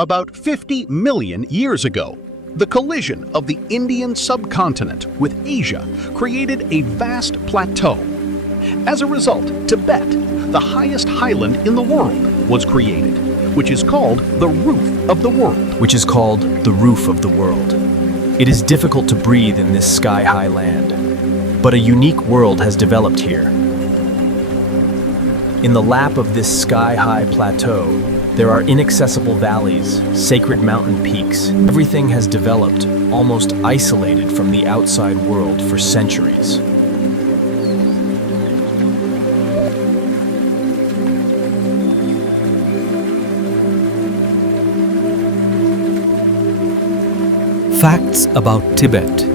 About 50 million years ago, the collision of the Indian subcontinent with Asia created a vast plateau. As a result, Tibet, the highest highland in the world, was created, which is called the roof of the world. It is difficult to breathe in this sky-high land, but a unique world has developed here. In the lap of this sky-high plateau, there are inaccessible valleys, sacred mountain peaks. Everything has developed, almost isolated from the outside world for centuries. Facts about Tibet.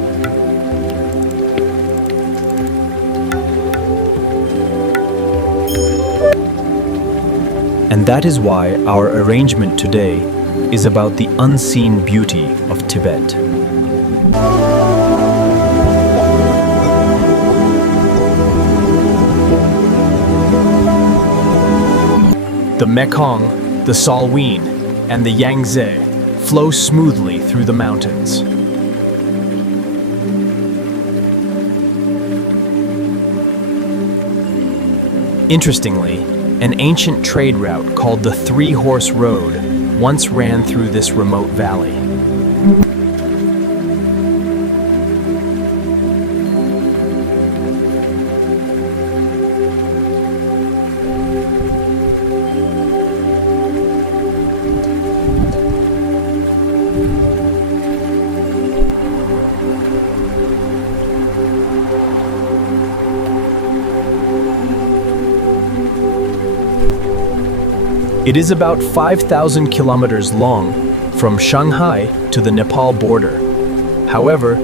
And that is why our arrangement today is about the unseen beauty of Tibet. The Mekong, the Salween, and the Yangtze flow smoothly through the mountains. Interestingly, an ancient trade route called the Three-Horse Road once ran through this remote valley. It is about 5,000 kilometers long from Shanghai to the Nepal border. However,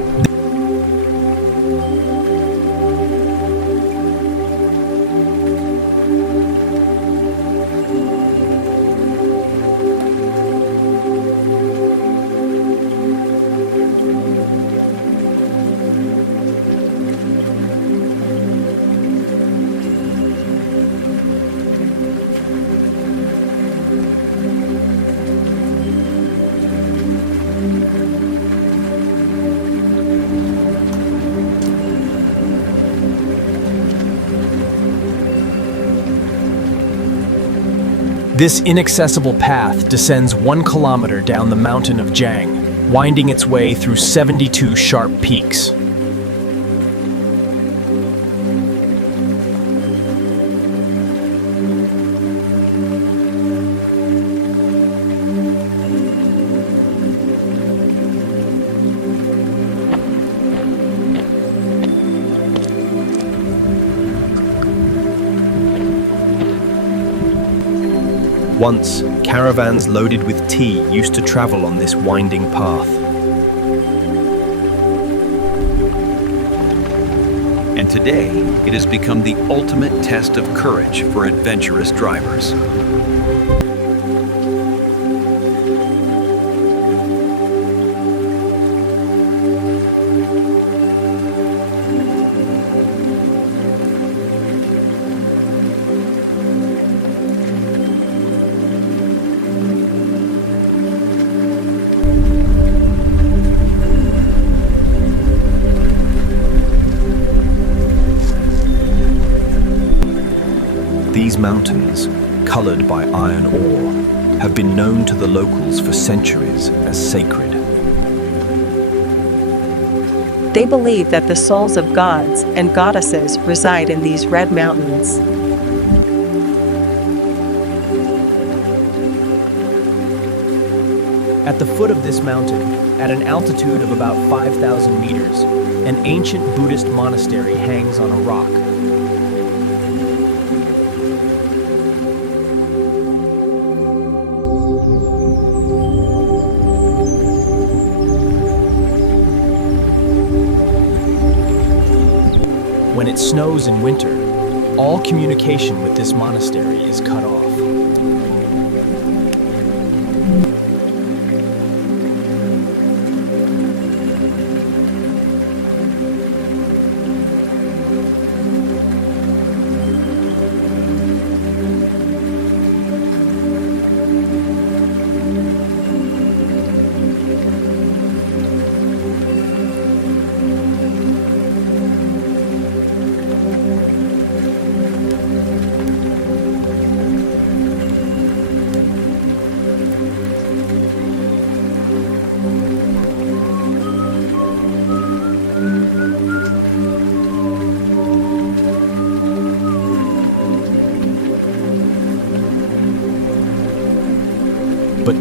this inaccessible path descends 1 kilometer down the mountain of Jiang, winding its way through 72 sharp peaks. Once, caravans loaded with tea used to travel on this winding path. And today, it has become the ultimate test of courage for adventurous drivers. These mountains, colored by iron ore, have been known to the locals for centuries as sacred. They believe that the souls of gods and goddesses reside in these red mountains. At the foot of this mountain, at an altitude of about 5,000 meters, an ancient Buddhist monastery hangs on a rock. When it snows in winter, all communication with this monastery is cut off.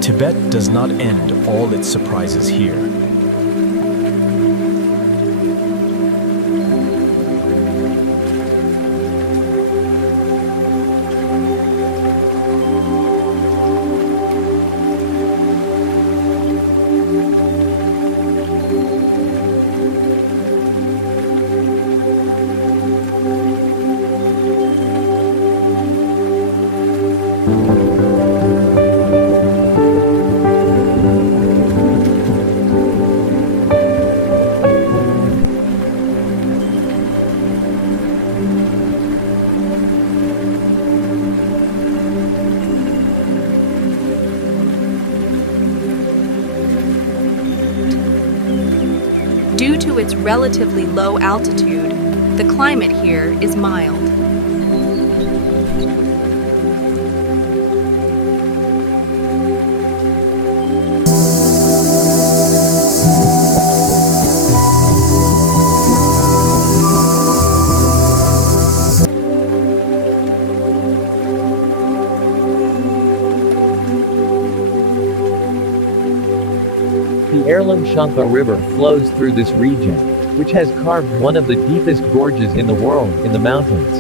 Tibet does not end all its surprises here. Due to its relatively low altitude, the climate here is mild. The Erlam-Shangpa River flows through this region, which has carved one of the deepest gorges in the world in the mountains.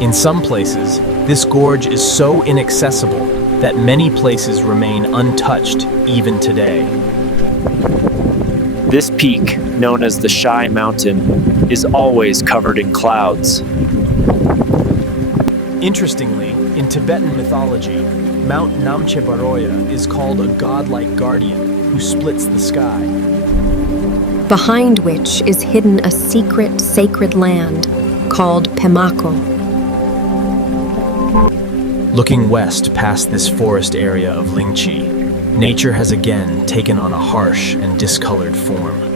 In some places, this gorge is so inaccessible that many places remain untouched even today. This peak, known as the Shy Mountain, is always covered in clouds. Interestingly, in Tibetan mythology, Mount Namche Baroya is called a godlike guardian who splits the sky. Behind which is hidden a secret sacred land called Pemako. Looking west past this forest area of Lingchi, nature has again taken on a harsh and discolored form.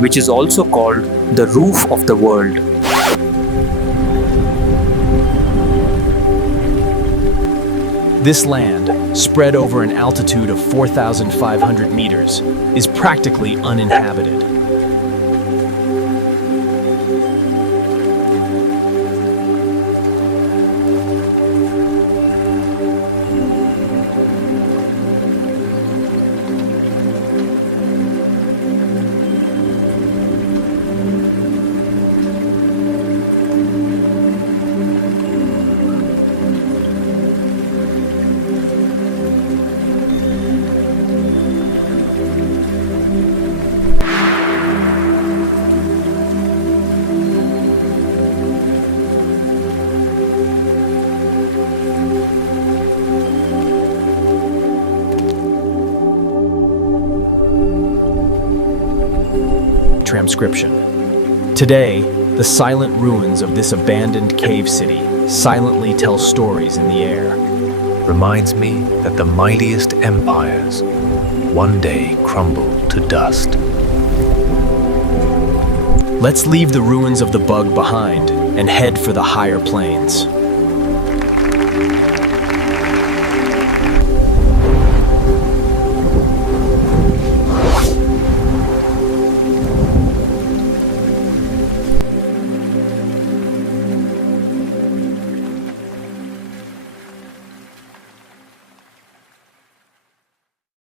Which is also called the roof of the world. This land, spread over an altitude of 4,500 meters, is practically uninhabited. Transcription. Today, the silent ruins of this abandoned cave city silently tell stories in the air. Reminds me that the mightiest empires one day crumble to dust. Let's leave the ruins of the bug behind and head for the higher plains.